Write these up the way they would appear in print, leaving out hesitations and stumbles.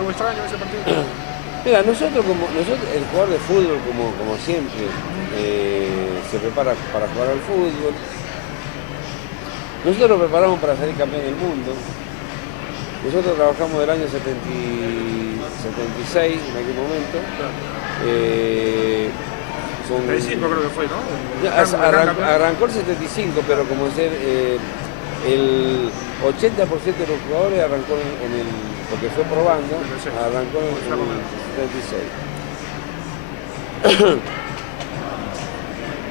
algo extraño en ese partido? Mira, nosotros, el jugador de fútbol, como siempre, se prepara para jugar al fútbol. Nosotros nos preparamos para salir campeón del mundo. Nosotros trabajamos del año 76 en aquel momento. Con 75 creo que fue, ¿no? Arrancó el 75, pero como ser el 80% de los jugadores arrancó porque fue probando, arrancó en el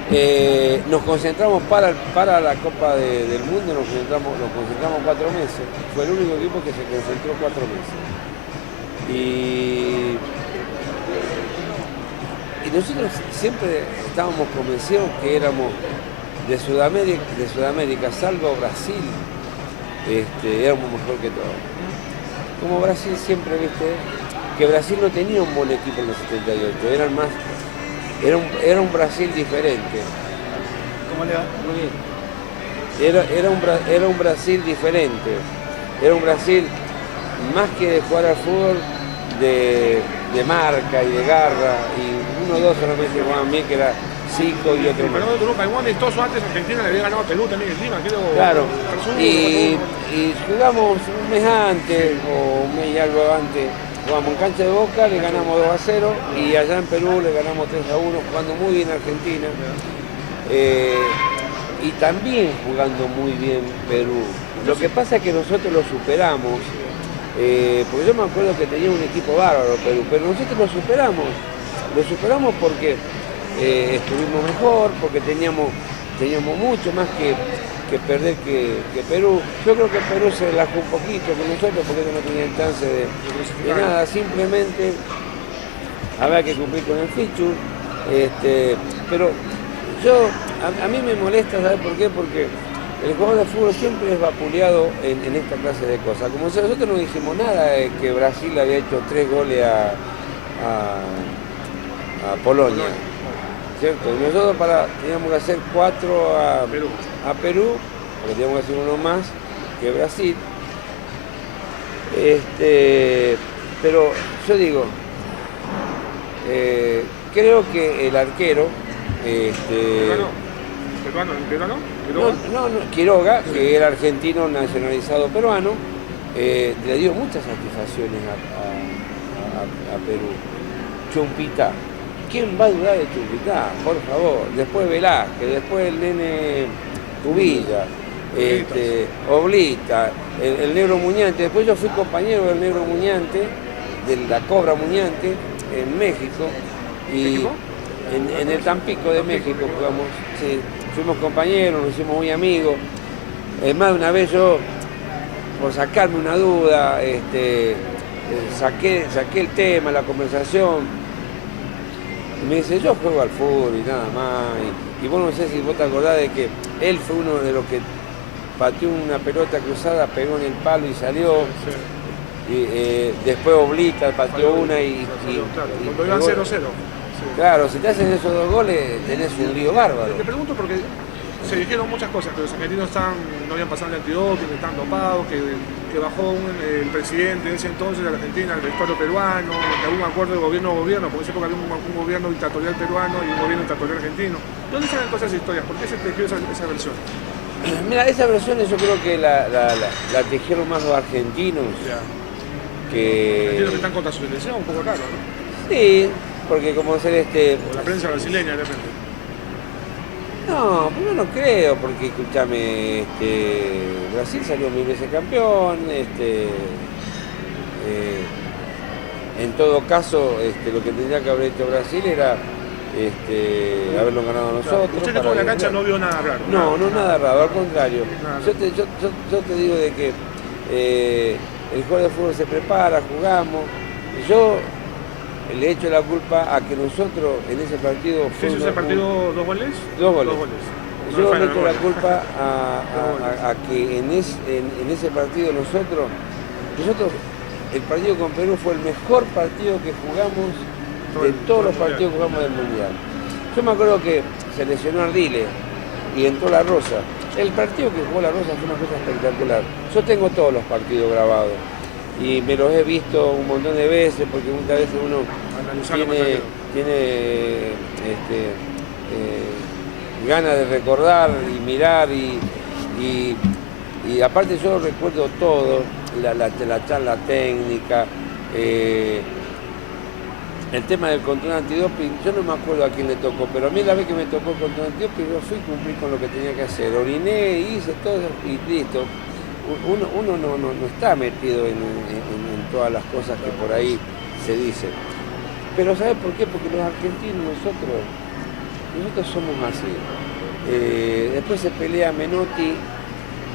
76. Nos concentramos para la Copa del Mundo, nos concentramos 4 meses. Fue el único equipo que se concentró 4 meses. Y nosotros siempre estábamos convencidos que éramos de Sudamérica, salvo Brasil, éramos mejor que todos. Como Brasil siempre, viste, que Brasil no tenía un buen equipo en el 78, era un Brasil diferente. ¿Cómo le va? Muy bien. Era un Brasil diferente. Era un Brasil más que de jugar al fútbol, de marca y de garra. Y uno o dos solamente jugaban bien, que era Zico y otro más. Pero de Europa, igual amistoso antes Argentina le había ganado a Perú también en Lima, creo. Claro. Y jugamos un mes antes, o un mes y algo antes. Jugamos en cancha de Boca, le ganamos 2-0 y allá en Perú le ganamos 3-1, jugando muy bien Argentina. Y también jugando muy bien Perú. Lo que pasa es que nosotros lo superamos, porque yo me acuerdo que tenía un equipo bárbaro Perú, pero nosotros lo superamos porque estuvimos mejor, porque teníamos mucho más que perder que Perú. Yo creo que Perú se relajó un poquito con nosotros porque ellos no tenían chance de nada, simplemente había que cumplir con el feature. Pero a mí me molesta, ¿sabes por qué? Porque el jugador de fútbol siempre es vapuleado en esta clase de cosas. Como si nosotros no dijimos nada de que Brasil había hecho 3 goles a Polonia. ¿Cierto? Y nosotros teníamos que hacer 4 a Perú, porque teníamos que hacer uno más que Brasil. Pero yo digo, creo que el arquero, ¿Peruano? No, Quiroga, que era argentino nacionalizado peruano, le dio muchas satisfacciones a Perú. Chumpita. ¿Quién va a dudar de Chumpita? Por favor. Después Velázquez, después el nene Cubilla, Oblita, el negro Muñante. Después yo fui compañero del negro Muñante, de la Cobra Muñante, en México. Y en el Tampico de México jugamos, sí, fuimos compañeros, nos hicimos muy amigos. Más de una vez yo, por sacarme una duda, saqué el tema, la conversación. Y me dice, yo juego al fútbol y nada más. Y vos no sé si vos te acordás de que él fue uno de los que pateó una pelota cruzada, pegó en el palo y salió. Sí. Y, después Oblita pateó una y cuando iban 0-0. Claro, si te hacen esos 2 goles, tenés un lío bárbaro. Te pregunto porque se dijeron muchas cosas, que los argentinos no habían pasado el antidoping, que están dopados, que bajó el presidente de ese entonces de la Argentina, el vestuario peruano, que hubo un acuerdo de gobierno, porque en esa época había un gobierno dictatorial peruano y un gobierno dictatorial argentino. ¿Dónde salen todas esas historias? ¿Por qué se tejió esa versión? Mira, esa versión yo creo que la tejieron más los argentinos. Ya. Argentinos que están contra su selección, un poco raro, ¿no? Sí, porque como ser o la prensa brasileña, de repente. No, pero no creo, porque escúchame, Brasil salió 1000 veces campeón, en todo caso, lo que tendría que haber hecho Brasil era haberlo ganado nosotros. Usted que estuvo en la cancha no vio nada raro. No, nada raro, al contrario. Nada. Yo te digo de que el jugador de fútbol se prepara, jugamos. Yo le echo la culpa a que nosotros en ese partido... ¿Qué hizo ese partido? ¿2 goles? 2 goles. Yo le echo la culpa a que en ese partido nosotros, el partido con Perú fue el mejor partido que jugamos de todos los partidos que jugamos del Mundial. Yo me acuerdo que se lesionó Ardile y entró La Rosa. El partido que jugó La Rosa fue una cosa espectacular. Yo tengo todos los partidos grabados. y me los he visto un montón de veces, porque muchas veces uno tiene ganas de recordar y mirar y aparte yo recuerdo todo, la charla técnica, el tema del control antidoping, yo no me acuerdo a quién le tocó, pero a mí la vez que me tocó el control antidoping yo fui, cumplí con lo que tenía que hacer, oriné, hice todo y listo. Uno no está metido en todas las cosas que por ahí se dicen. Pero ¿sabes por qué? Porque los argentinos, nosotros somos así. Después se pelea Menotti,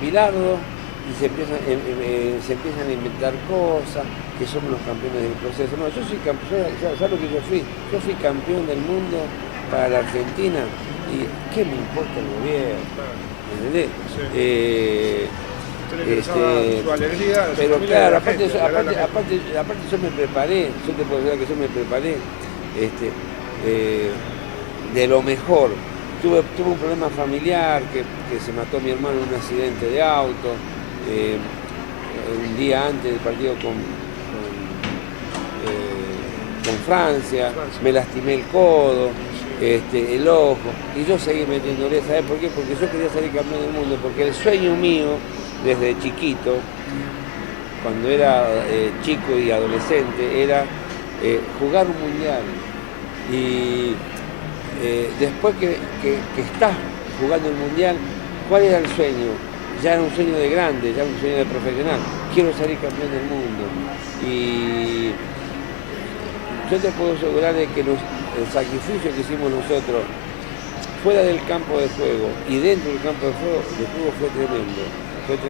Bilardo, y se empiezan a inventar cosas, que somos los campeones del proceso. No, yo soy campeón, ¿sabes lo que yo fui? Yo fui campeón del mundo para la Argentina, y ¿qué me importa el gobierno? ¿Entendés? Sí. Su alegría, pero claro, aparte yo me preparé, yo te puedo decir que yo me preparé de lo mejor. Tuve un problema familiar, que se mató mi hermano en un accidente de auto, un día antes del partido con Francia, me lastimé el codo, el ojo, y yo seguí metiéndole, ¿sabes por qué? Porque yo quería salir campeón del mundo, porque el sueño mío, desde chiquito, cuando era chico y adolescente, era jugar un mundial. Y después que estás jugando el mundial, ¿cuál era el sueño? Ya era un sueño de grande, ya un sueño de profesional. Quiero salir campeón del mundo. Y yo te puedo asegurar de que el sacrificio que hicimos nosotros fuera del campo de juego y dentro del campo de juego fue tremendo.